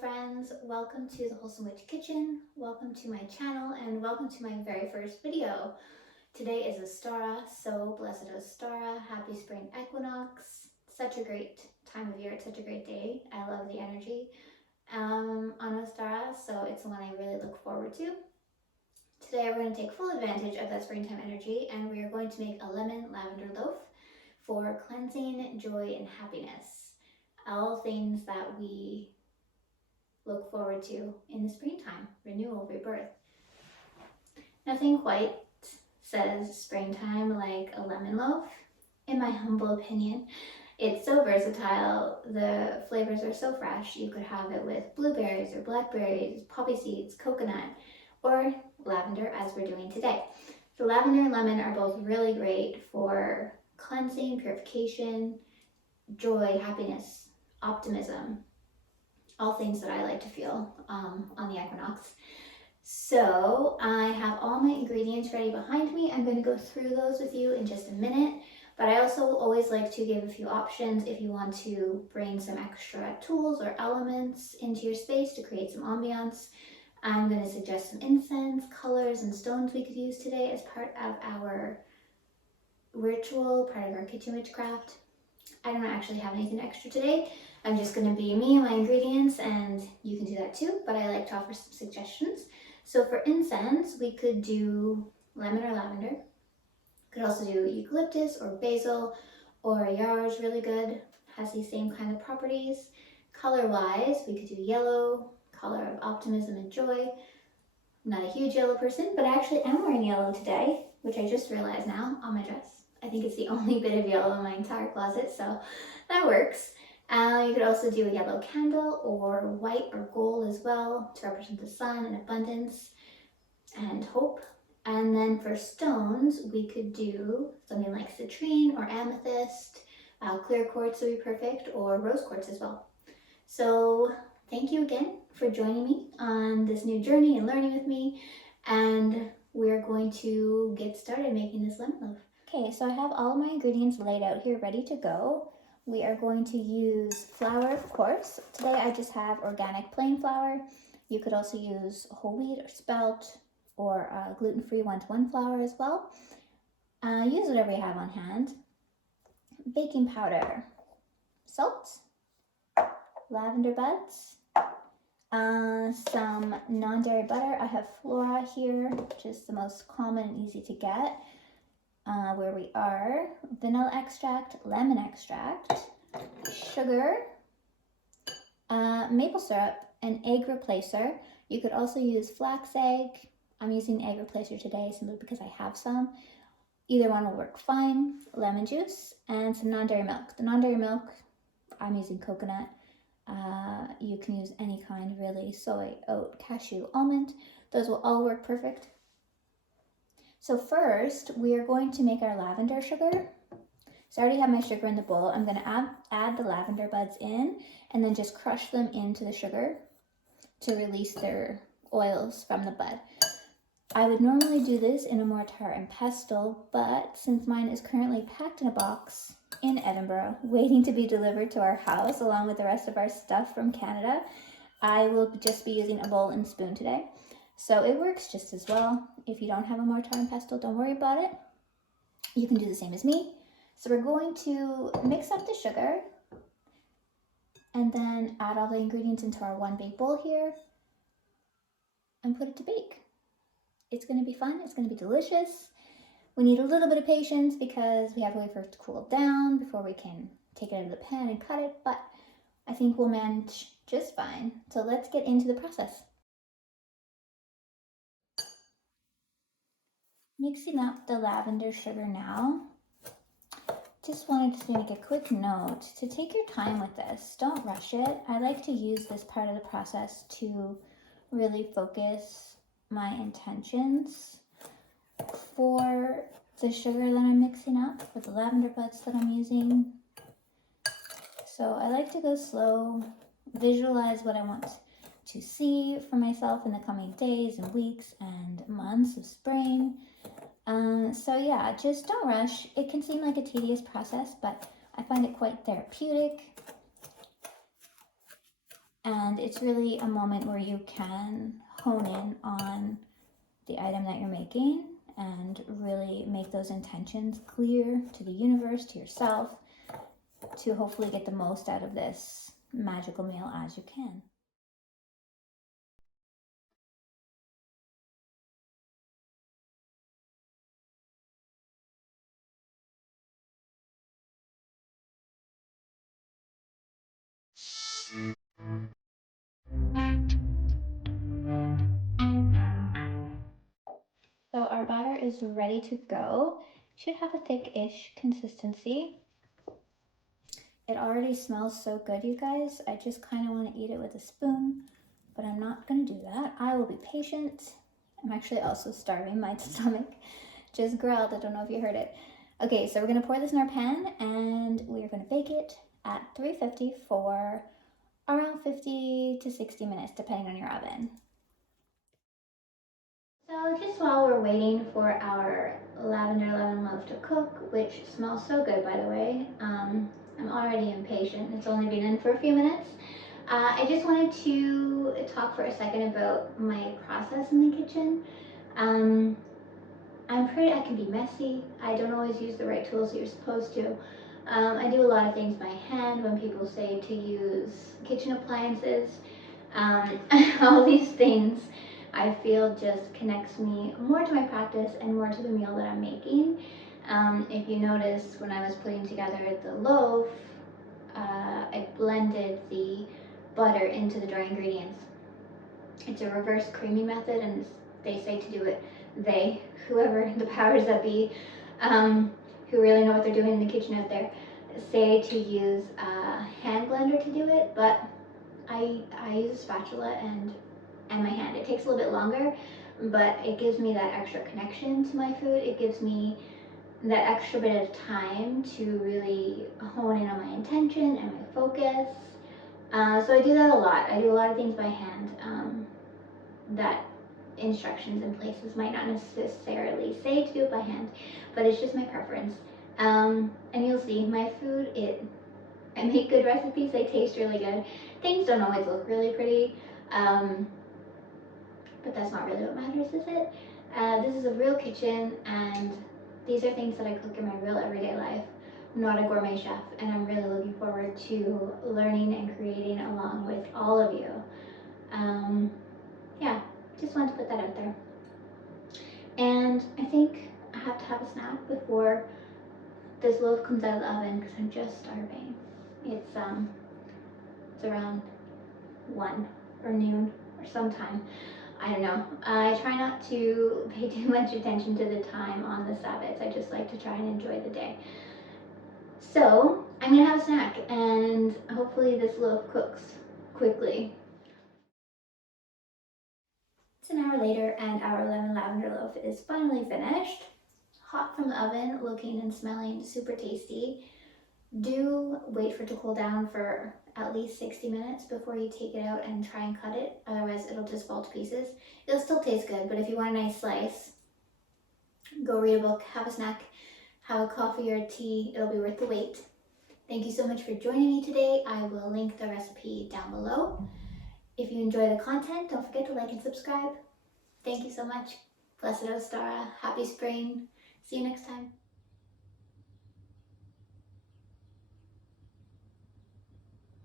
friends, welcome to the Wholesome Witch kitchen, welcome to my channel, and welcome to my very first video. Today is Ostara, so blessed Ostara, happy spring equinox. Such a great time of year, it's such a great day. I love the energy on Ostara, so it's the one I really look forward to. Today we're going to take full advantage of that springtime energy, and we are going to make a lavender loaf for cleansing, joy, and happiness. All things that we look forward to in the springtime, renewal, rebirth. Nothing quite says springtime like a lemon loaf, in my humble opinion. It's so versatile, the flavors are so fresh. You could have it with blueberries or blackberries, poppy seeds, coconut, or lavender as we're doing today. The lavender and lemon are both really great for cleansing, purification, joy, happiness, optimism, all things that I like to feel on the equinox. So I have all my ingredients ready behind me. I'm going to go through those with you in just a minute, but I also always like to give a few options if you want to bring some extra tools or elements into your space to create some ambiance. I'm going to suggest some incense, colors, and stones we could use today as part of our ritual, part of our kitchen witchcraft. I don't actually have anything extra today. I'm just going to be me and my ingredients, and you can do that too, but I like to offer some suggestions. So for incense, we could do lemon or lavender. Could also do eucalyptus or basil, or yarrow is really good, has these same kind of properties. Color-wise, we could do yellow, color of optimism and joy. I'm not a huge yellow person, but I actually am wearing yellow today, which I just realized now on my dress. I think it's the only bit of yellow in my entire closet, so that works. You could also do a yellow candle or white or gold as well to represent the sun and abundance and hope. And then for stones, we could do something like citrine or amethyst, clear quartz would be perfect, or rose quartz as well. So thank you again for joining me on this new journey and learning with me. And we're going to get started making this lemon loaf. Okay, so I have all of my ingredients laid out here ready to go. We are going to use flour, of course. Today I just have organic plain flour. You could also use whole wheat or spelt or gluten-free 1-to-1 flour as well. Use whatever you have on hand. Baking powder, salt, lavender buds, some non-dairy butter. I have Flora here, which is the most common and easy to get. Where we are, vanilla extract, lemon extract, sugar, maple syrup, an egg replacer. You could also use flax egg. I'm using egg replacer today simply because I have some. Either one will work fine. Lemon juice and some non-dairy milk. The non-dairy milk, I'm using coconut. You can use any kind really, soy, oat, cashew, almond. Those will all work perfect. So first, we are going to make our lavender sugar. So I already have my sugar in the bowl. I'm going to add the lavender buds in and then just crush them into the sugar to release their oils from the bud. I would normally do this in a mortar and pestle, but since mine is currently packed in a box in Edinburgh, waiting to be delivered to our house along with the rest of our stuff from Canada, I will just be using a bowl and spoon today. So it works just as well. If you don't have a mortar and pestle, don't worry about it. You can do the same as me. So we're going to mix up the sugar and then add all the ingredients into our one big bowl here and put it to bake. It's going to be fun. It's going to be delicious. We need a little bit of patience because we have to wait for it to cool down before we can take it out of the pan and cut it, but I think we'll manage just fine. So let's get into the process. Mixing up the lavender sugar now. Just wanted to make a quick note to take your time with this. Don't rush it. I like to use this part of the process to really focus my intentions for the sugar that I'm mixing up, for the lavender buds that I'm using. So I like to go slow, visualize what I want to see for myself in the coming days and weeks and months of spring. So yeah, just don't rush. It can seem like a tedious process, but I find it quite therapeutic. And it's really a moment where you can hone in on the item that you're making and really make those intentions clear to the universe, to yourself, to hopefully get the most out of this magical meal as you can. So our batter is ready to go. Should have a thick-ish consistency. It already smells so good, you guys. I just kind of want to eat it with a spoon, but I'm not going to do that. I will be patient. I'm actually also starving. My stomach just growled. I don't know if you heard it. Okay, so we're going to pour this in our pan, and we are going to bake it at 350 for around 50 to 60 minutes, depending on your oven. So just while we're waiting for our lavender lemon loaf to cook, which smells so good, by the way, I'm already impatient. It's only been in for a few minutes. I just wanted to talk for a second about my process in the kitchen. I can be messy. I don't always use the right tools that you're supposed to. I do a lot of things by hand when people say to use kitchen appliances. All these things I feel just connects me more to my practice and more to the meal that I'm making. If you notice, when I was putting together the loaf, I blended the butter into the dry ingredients. It's a reverse creaming method, and they say to do it, whoever the powers that be, who really know what they're doing in the kitchen out there, say to use a hand blender to do it, but I use a spatula and my hand. It takes a little bit longer, but it gives me that extra connection to my food. It gives me that extra bit of time to really hone in on my intention and my focus. So I do that a lot. I do a lot of things by hand that instructions in places might not necessarily say to do it by hand, but it's just my preference. And you'll see my food, I make good recipes, they taste really good. Things don't always look really pretty, but that's not really what matters, is it? This is a real kitchen, and these are things that I cook in my real everyday life. I'm not a gourmet chef, and I'm really looking forward to learning and creating along with all of you. Yeah, just wanted to put that out there. And I think I have to have a snack before this loaf comes out of the oven because I'm just starving. It's around 1 or noon or sometime. I don't know. I try not to pay too much attention to the time on the Sabbath. I just like to try and enjoy the day. So I'm gonna have a snack, and hopefully this loaf cooks quickly. It's an hour later, and our lemon lavender loaf is finally finished. Hot from the oven, looking and smelling super tasty. Do wait for it to cool down for at least 60 minutes before you take it out and try and cut it. Otherwise, it'll just fall to pieces. It'll still taste good, but if you want a nice slice, go read a book, have a snack, have a coffee or a tea. It'll be worth the wait. Thank you so much for joining me today. I will link the recipe down below. If you enjoy the content, don't forget to like and subscribe. Thank you so much. Blessed Ostara. Happy spring. See you next time.